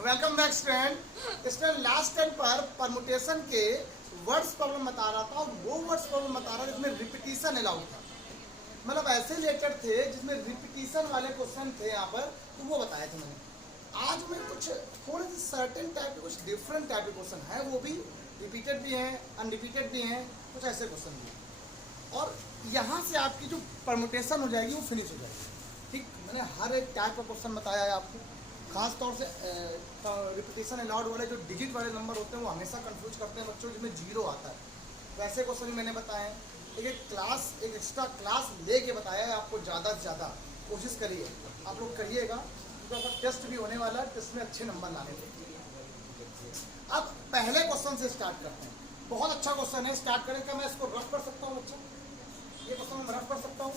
Welcome back student. Student last time पर permutation के words problem बता रहा था और वो वर्ड्स प्रॉब्लम बता रहा था जिसमें रिपीटिशन अलाउड था। मतलब ऐसे रिलेटेड थे जिसमें रिपीटिशन वाले क्वेश्चन थे यहाँ पर, तो वो बताए थे मैंने। आज में कुछ थोड़े से सर्टेन टाइप के कुछ डिफरेंट टाइप के क्वेश्चन है, वो भी रिपीटेड भी हैं, अनरिपीटेड भी हैं, कुछ ऐसे क्वेश्चन भी हैं। और यहाँ से आपकी जो परमुटेशन हो जाएगी वो फिनिश हो जाएगी। ठीक, मैंने हर एक टाइप का क्वेश्चन बताया है आपको। खास तौर से रिपीटेशन अलाउड वाले जो डिजिट वाले नंबर होते हैं वो हमेशा कंफ्यूज करते हैं बच्चों, जिसमें जीरो आता है। वैसे क्वेश्चन मैंने बताए हैं। एक एक्स्ट्रा क्लास लेके बताया है आपको। ज़्यादा से ज़्यादा कोशिश करिए, आप लोग करिएगा, क्योंकि आपका टेस्ट भी होने वाला है, टेस्ट में अच्छे नंबर लाने चाहिए। अब पहले क्वेश्चन से स्टार्ट करते हैं। बहुत अच्छा क्वेश्चन है, स्टार्ट करें। क्या मैं इसको रफ कर सकता हूँ बच्चों? ये क्वेश्चन मैं रफ कर सकता हूँ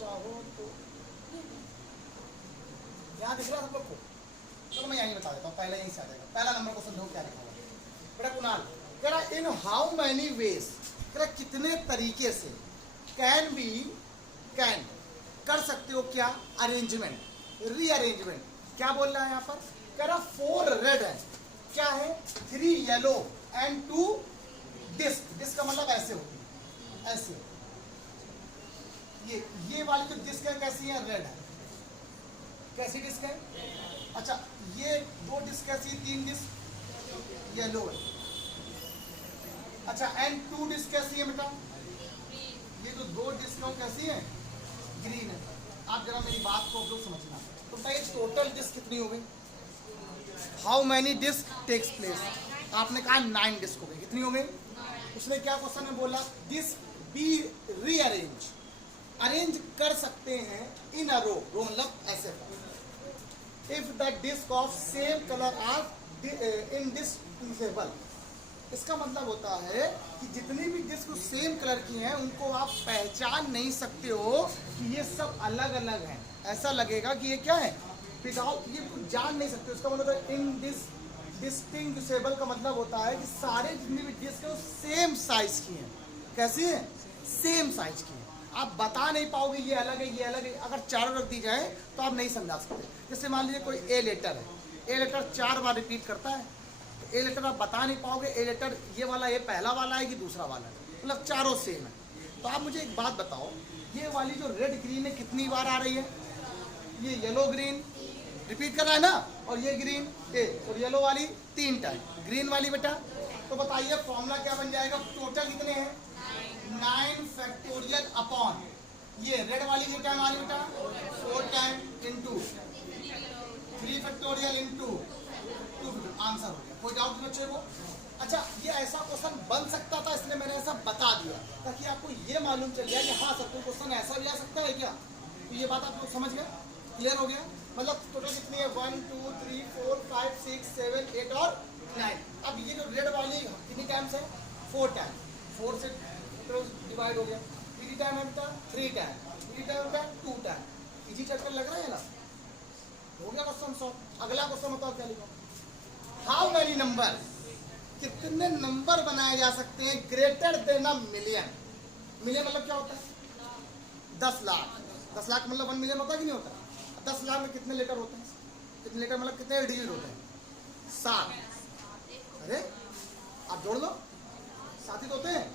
चाहो तो। यहाँ दिख रहा है सब लोग को? चलो मैं यहीं बता देता हूँ, पहले यहीं से आ जाएगा। पहला नंबर क्वेश्चन देखो क्या लिखा हुआ है। बेटा कुणाल कह रहा इन हाउ मैनी वेज, कह रहा कितने तरीके से कैन कर सकते हो क्या अरेंजमेंट, रीअरेंजमेंट। क्या बोल रहा है यहाँ पर? कह रहा 4 रेड है, क्या है 3 येलो एंड 2 डिस्क। डिस्क का मतलब ऐसे होती है, ऐसे। ये वाली जो डिस्क है कैसी है? रेड है। कैसी डिस्क है? अच्छा, ये 2 डिस्क कैसी है? 3 डिस्क येलो है। अच्छा, एंड 2 डिस्क कैसी है बेटा? ये जो 2 डिस्क है कैसी है? ग्रीन है। आप जरा मेरी बात को लोग समझना। तो भाई टोटल डिस्क कितनी हो गई? How many disc takes place? आपने कहा 9 डिस्क हो गई। कितनी हो गई? उसने क्या क्वेश्चन में बोला? डिस्क बी रीअरेंज, अरेंज कर सकते हैं इन अ रो मतलब ऐसे। If the disc of same colour are indistinguishable. इसका मतलब होता है कि जितनी भी डिस्क सेम कलर की हैं उनको आप पहचान नहीं सकते हो कि ये सब अलग अलग हैं। ऐसा लगेगा कि ये क्या है, विदाउट ये कुछ जान नहीं सकते। उसका मतलब है इंडिस्टिंग्विशेबल का मतलब होता है कि सारे जितनी भी डिस्क है वो सेम साइज की हैं। कैसी है? सेम साइज की है। आप बता नहीं पाओगे ये अलग है, ये अलग है। अगर चारों रख दी जाए तो आप नहीं समझा सकते। जैसे मान लीजिए कोई ए लेटर है, ए लेटर 4 बार रिपीट करता है, तो ए लेटर आप बता नहीं पाओगे ए लेटर ये वाला, ये पहला वाला है कि दूसरा वाला है, मतलब चारों सेम है। तो आप मुझे एक बात बताओ, ये वाली जो रेड ग्रीन है कितनी बार आ रही है? ये येलो ग्रीन रिपीट कर रहा है ना, और ये ग्रीन और येलो वाली 3 टाइम, ग्रीन वाली बेटा। तो बताइए फॉर्मूला क्या बन जाएगा? टोटल कितने हैं? 9 फैक्टोरियल अपॉन ये रेड वाली ये टाइम आ रही बेटा 4 time into 3 factorial into 2। Answer हो गया। कोई डाउट बच्चे को? अच्छा, ये ऐसा क्वेश्चन बन सकता था इसलिए मैंने ऐसा बता दिया ताकि आपको ये मालूम चल जाए कि हाँ सर कोई क्वेश्चन ऐसा भी आ सकता है क्या। तो ये बात आप लोग समझ गए, क्लियर हो गया। मतलब टोटल कितनी है? 1 2 3 4 5 6 7 8 और 9। अब ये जो रेड वाली कितनी टाइम्स है? 4 टाइम। 4 से डिवाइड हो गया। 3 टाइम है बेटा 3 टाइम, 3 टाइम होता है 2 टाइम। इजी चैप्टर लग रहा है ना? हो गया क्वेश्चन सॉल्व। अगला क्वेश्चन बताओ क्या लिखा? हाउ मैनी नंबर, कितने नंबर बनाए जा सकते हैं greater than a million. Million मतलब क्या होता है? 10 लाख। 10 लाख मतलब 1 मिलियन होता है कि नहीं होता? 10 लाख में कितने लेटर होते हैं? कितने लेटर मतलब कितने डिजिट होते हैं? 7। अरे आप जोड़ लो, 7 ही तो होते हैं।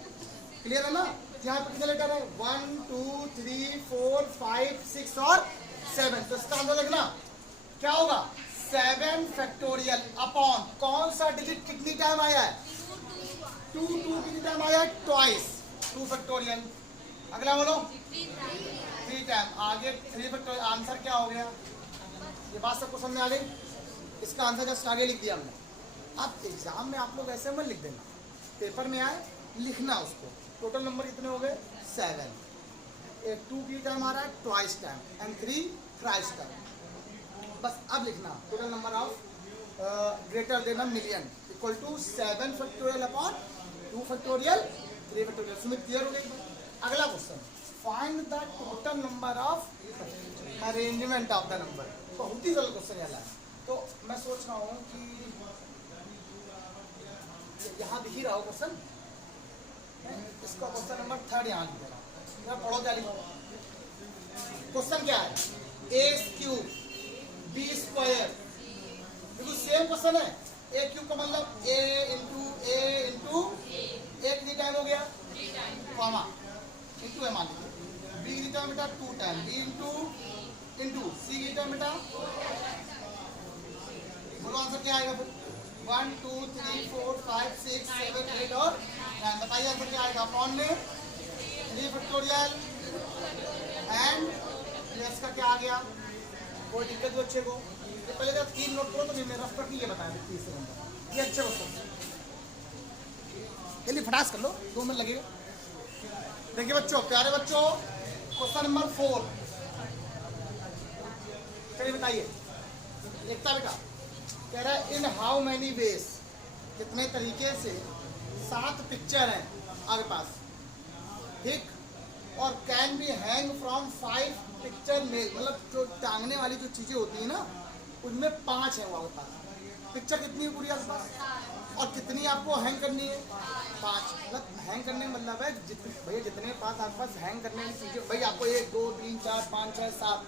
क्लियर है ना? यहाँ पे कितने लेटर है? 1 2 3 4 5 6 और 7। तो इसका आंसर लिखना क्या होगा? 7 फैक्टोरियल अपॉन कौन सा डिजिट कितनी टाइम आया है? 2 कितनी टाइम आया है? Twice 2 factorial. अगला बोलो 3 टाइम। आगे 3 फैक्टोरियल। आंसर क्या हो गया? ये बात सबको समझ में आ गई? इसका आंसर जस्ट आगे लिख दिया हमने। अब एग्जाम में आप लोग ऐसे मत लिख देना, पेपर में आए लिखना उसको। टोटल नंबर कितने हो गए? 7। 2 की टाइम आ रहा है twice time and 3 thrice time. बस अब लिखना total number of greater than a million equal to 7 factorial upon 2 factorial 3 factorial. Sumit clear हो गई? अगला question, find the total number of arrangement of the number. बहुत ही सरल क्वेश्चन वाला है। तो मैं सोच रहा हूँ कि यहाँ दिख ही रहा हो क्वेश्चन, इसका क्वेश्चन नंबर 3 यहाँ लिख दे रहा हूँ। पढ़ो क्या लिखा हुआ। क्वेश्चन क्या है? A cube b square same question है, ए क्यूब का मतलब ए इंटू ए कितनी टाइम हो गया, कॉमा इंटू ए मान लीजिए, बी कितनी टाइम बेटा 2 टाइम, बी इंटू सी कितनी टाइम बेटा, बोलो आंसर क्या आएगा फिर, 1 2 3 4 5 6 7 8 और 9। बताइए आंसर क्या आएगा, अपॉन में 3 फैक्टोरियल एंड प्लस का क्या आ गया, कोई दिक्कत बच्चे को, ये पहले जब 3 नोट करो तो मैंने रफ करके ये बताया 30 सेकंड, ये अच्छे क्वेश्चन, जल्दी फटास कर लो, 2 मिनट लगेगा। देखिए बच्चों, प्यारे बच्चों, क्वेश्चन नंबर 4, चलिए बताइए, एकता बेटा कह रहा है इन हाउ मैनी वेज, कितने तरीके से 7 पिक्चर हैं आपके पास, ठीक, और can be hang from 5 picture mail, मतलब जो टांगने वाली जो चीजें होती है ना उनमें 5 है वहाँ पास, पिक्चर कितनी है पूरी आपके पास, और कितनी आपको हैंग करनी है, 5, मतलब हैंग करने का मतलब है भैया जितने पास आपके पास हैंग करने वाली चीजें, भाई आपको 1 2 3 4 5 6 7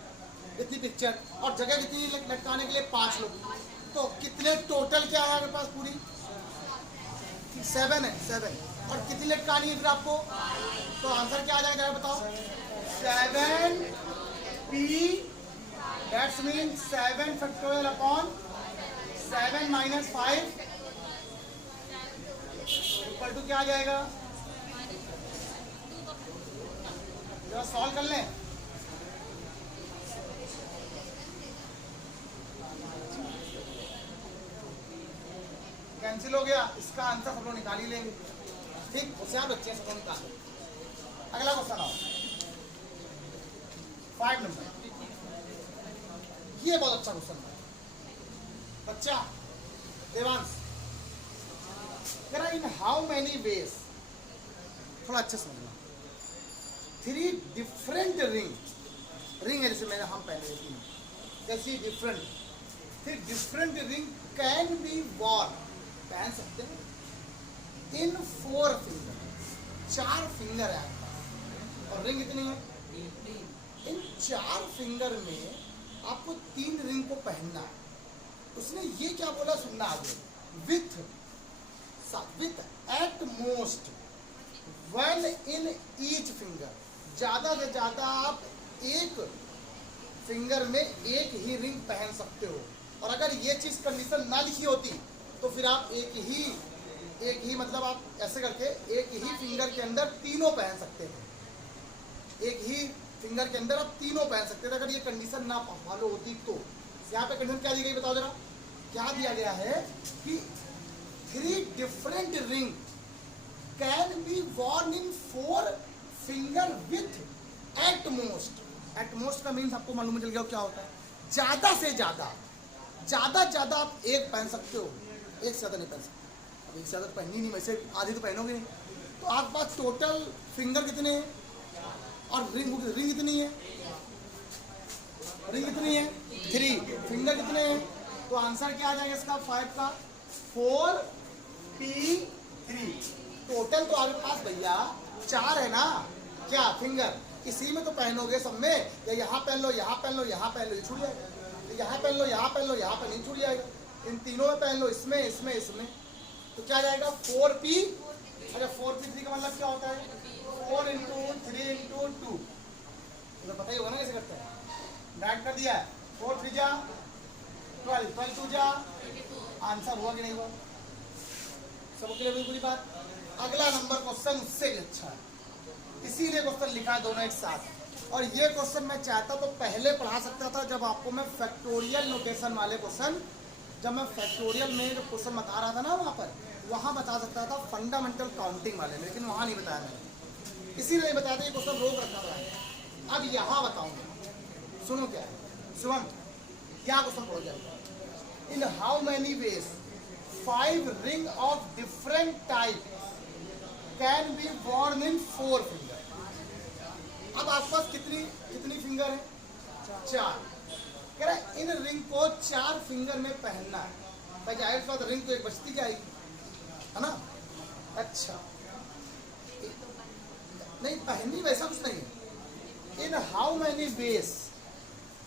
इतनी पिक्चर, और जगह कितनी लटकाने के लिए 5 लोग, तो कितने टोटल क्या है आपके पास पूरी 7 है, 7, और कितनी लटकानी है फिर आपको, तो आंसर क्या आ जाएगा बताओ, 7 p, that's mean 7 factorial upon 7 minus 5 equal to क्या आ जाएगा, जरा सॉल्व कर लें, कैंसिल हो गया, इसका आंसर सब लोग निकाल ही लेंगे, ठीक, उससे आप बच्चे सब लोग निकाल लेंगे। अगला क्वेश्चन आओ, 5 नंबर, ये बहुत अच्छा क्वेश्चन है बच्चा देवांश, कह रहा इन हाउ मैनी वेज, थोड़ा अच्छे समझना, 3 डिफरेंट रिंग है जैसे मैंने हम पहले देखी जैसी different, 3 different ring can be Warne, पहन सकते हैं इन 4 फिंगर, 4 फिंगर है आपके पास, और रिंग कितनी है, इन 4 फिंगर में आपको 3 रिंग को पहनना है, उसने ये क्या बोला सुनना आगे, with at most 1 in each finger, ज्यादा से ज्यादा आप एक फिंगर में एक ही रिंग पहन सकते हो, और अगर ये चीज कंडीशन ना लिखी होती तो फिर आप एक ही मतलब आप ऐसे करके एक ही फिंगर के अंदर तीनों पहन सकते थे, एक ही फिंगर के अंदर आप तीनों पहन सकते थे, अगर ये कंडीशन ना फॉलो होती तो। यहाँ पे कंडीशन क्या दी गई बताओ जरा, क्या दिया गया है कि 3 different ring can be Warne in 4 finger with at most का मीन्स आपको मालूम चल गया क्या होता है, ज्यादा से ज्यादा आप एक पहन सकते हो, एक से ज्यादा नहीं पहन सकते, अब एक से ज्यादा पहननी नहीं, वैसे आधी तो पहनोगे नहीं, तो आपके पास टोटल फिंगर कितने हैं, और रिंग कितनी है, रिंग कितनी है 3, फिंगर कितने हैं, तो आंसर क्या आ जाएगा इसका 5 का 4p3, टोटल तो आपके पास भैया 4 है ना, क्या फिंगर, इसी में तो पहनोगे सब में, या यहाँ पहन लो यहाँ पहन लो यहाँ पहन लो, ये छूट जाएगा, यहाँ पहन लो यहाँ पहन लो यहाँ पहन, नहीं छूट जाएगा, इन तीनों में पहन लो, इसमें, तो क्या जाएगा 4p, अच्छा 4p3 का मतलब क्या होता है 4 इंटू 3 इंटू 2, तो पता ही होगा ना कैसे करते हैं, डाइट कर दिया है, 4 3 जा 12, 12 2 जा, आंसर हुआ कि नहीं हुआ, सबके लिए बिल्कुल बात। अगला नंबर क्वेश्चन उससे भी अच्छा है, इसीलिए क्वेश्चन लिखा है दोनों एक साथ, और ये क्वेश्चन मैं चाहता तो पहले पढ़ा सकता था जब आपको मैं फैक्टोरियल नोटेशन वाले क्वेश्चन, जब मैं फैक्टोरियल में जो क्वेश्चन बता रहा था ना वहाँ बता सकता था फंडामेंटल काउंटिंग वाले, लेकिन वहाँ नहीं बताया मैंने, इसीलिए बताया था ये क्वेश्चन रोक रखा था। अब यहाँ बताऊंगा, सुनो क्या है, सुमन यहाँ क्वेश्चन पढ़ जाएगा, in how many ways 5 ring of different type can be Warne in 4 finger. अब आपके पास कितनी फिंगर है, 4, कह रहा है इन रिंग को 4 फिंगर में पहनना है, भाई जाहिर सी बात रिंग तो एक बचती जाएगी है ना, अच्छा नहीं पहननी वैसा कुछ नहीं है, in how many ways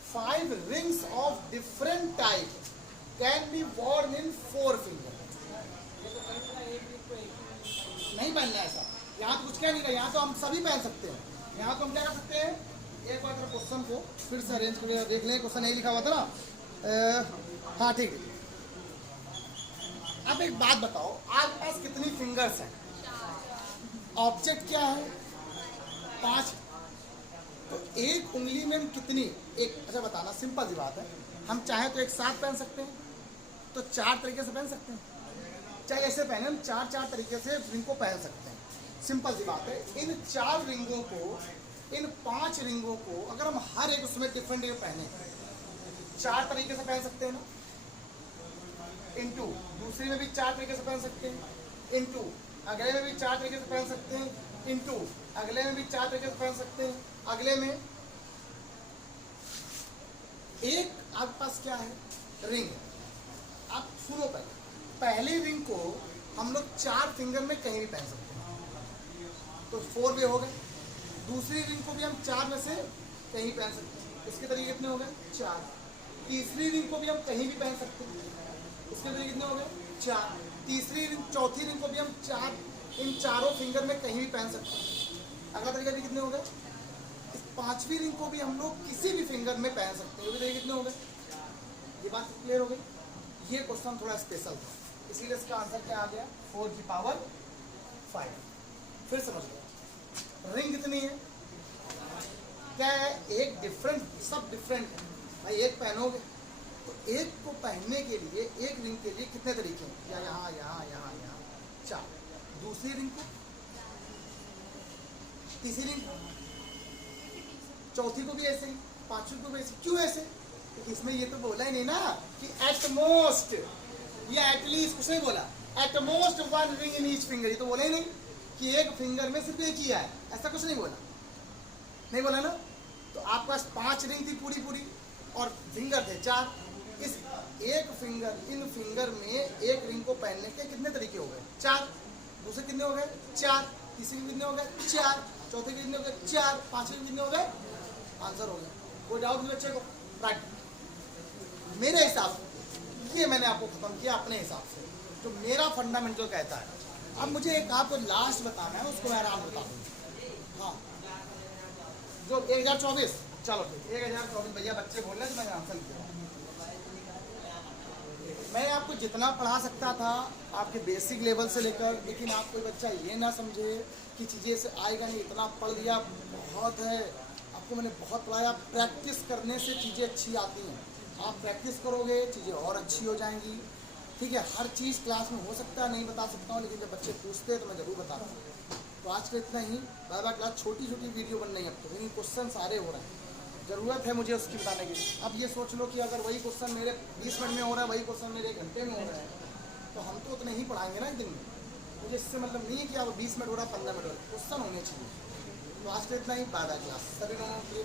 5 rings of different type can be Warne in 4 finger. नहीं पहनना ऐसा, यहाँ तो कुछ क्या नहीं रहा, यहाँ तो हम सभी पहन सकते हैं। यहाँ तो हम क्या कर सकते हैं, एक बार क्वेश्चन को फिर से अरेंज करके देख लें। क्वेश्चन यही लिखा हुआ था ना, हाँ ठीक है। अब एक बात बताओ, आपके पास कितनी फिंगर्स हैं? ऑब्जेक्ट क्या है? 5। तो एक उंगली में हम कितनी, एक, अच्छा बताना, सिंपल सी बात है। हम चाहे तो एक साथ पहन सकते हैं, तो 4 तरीके से पहन सकते हैं। चाहे ऐसे पहने, हम 4 तरीके से रिंग को पहन सकते हैं। सिंपल सी बात है। इन 4 रिंगों को, इन 5 रिंगों को अगर हम हर एक उसमें डिफरेंट पहने, 4 तरीके से पहन सकते हैं ना। इनटू दूसरी में भी 4 तरीके से पहन सकते हैं, इनटू अगले में भी 4 तरीके से पहन सकते हैं, इनटू अगले में भी 4 तरीके से पहन सकते हैं, अगले में एक आपके पास क्या है, रिंग। आप सुनो, पहली रिंग को हम लोग 4 फिंगर में कहीं भी पहन सकते हैं, तो 4 वे हो गए। दूसरी रिंग को भी हम 4 में से कहीं पहन सकते हैं, इसके तरीके कितने हो गए, 4। तीसरी रिंग को भी हम कहीं भी पहन सकते हैं, इसके तरीके कितने हो गए, 4। तीसरी रिंग, चौथी रिंग को भी हम 4, इन 4 फिंगर में कहीं भी पहन सकते हैं। अगला तरीका भी कितने हो गए, इस 5वीं रिंग को भी हम लोग किसी भी फिंगर में पहन सकते हैं, ये तरीके कितने हो गए। ये बात क्लियर हो गई। ये क्वेश्चन थोड़ा स्पेशल था, इसीलिए इसका आंसर क्या आ गया, 4 की पावर 5। फिर समझ लो, रिंग कितनी है, क्या है, एक डिफरेंट, सब डिफरेंट है भाई। एक पहनोगे तो एक को पहनने के लिए, एक रिंग के लिए कितने तरीके हैं, या यहाँ यहाँ यहाँ यहाँ 4। दूसरी रिंग को, तीसरी रिंग को, चौथी को भी ऐसे ही, 5वीं को भी ऐसे। क्यों ऐसे, क्योंकि इसमें ये तो बोला ही नहीं ना कि एट मोस्ट या एटलीस्ट, कुछ नहीं बोला। At most 1 ring in each finger, ये तो बोला ही नहीं कि एक फिंगर में सिर्फ एक ही है, ऐसा कुछ नहीं बोला, नहीं बोला ना। तो आपके पास 5 रिंग थी पूरी और फिंगर थे 4। इस एक फिंगर, इन फिंगर में एक रिंग को पहनने के कितने तरीके हो गए, 4। दूसरे कितने हो गए, 4। तीसरे कितने हो गए, 4। चौथे के कितने हो गए, 4। 5वें कितने हो गए, आंसर हो गया। कोई डाउट नहीं बच्चे को, राइट। मेरे हिसाब से ये मैंने आपको खत्म किया अपने हिसाब से, जो मेरा फंडामेंटल कहता है। अब मुझे एक आपको लास्ट बताना है, उसको मैं आराम बता दूँ। हाँ, जो 1024, चलो ठीक, 1024 भैया बच्चे बोल रहे हैं तो मैंने आंसर किया। मैं आपको जितना पढ़ा सकता था आपके बेसिक लेवल से लेकर, लेकिन आप कोई बच्चा ये ना समझे कि चीज़ें से आएगा नहीं, इतना पढ़ लिया बहुत है। आपको मैंने बहुत पढ़ाया, प्रैक्टिस करने से चीज़ें अच्छी आती हैं। आप प्रैक्टिस करोगे चीज़ें और अच्छी हो जाएंगी, ठीक है। हर चीज़ क्लास में हो सकता है, नहीं बता सकता हूँ, लेकिन जब बच्चे पूछते हैं तो मैं ज़रूर बताता हूँ। तो आज का इतना ही, बार क्लास छोटी वीडियो बन रही है अब तो, लेकिन क्वेश्चन सारे हो रहे हैं, ज़रूरत है मुझे उसकी बताने की। अब ये सोच लो कि अगर वही क्वेश्चन मेरे 20 मिनट में हो रहा है, वही क्वेश्चन मेरे 1 घंटे में हो रहा है, तो हम तो उतने ही पढ़ाएंगे ना एक दिन में। मुझे इससे मतलब नहीं है कि अब 20 मिनट हो रहा है, 15 मिनट हो रहा है, क्वेश्चन होने चाहिए। तो आज का इतना ही, बाय क्लास सभी लोगों के लिए।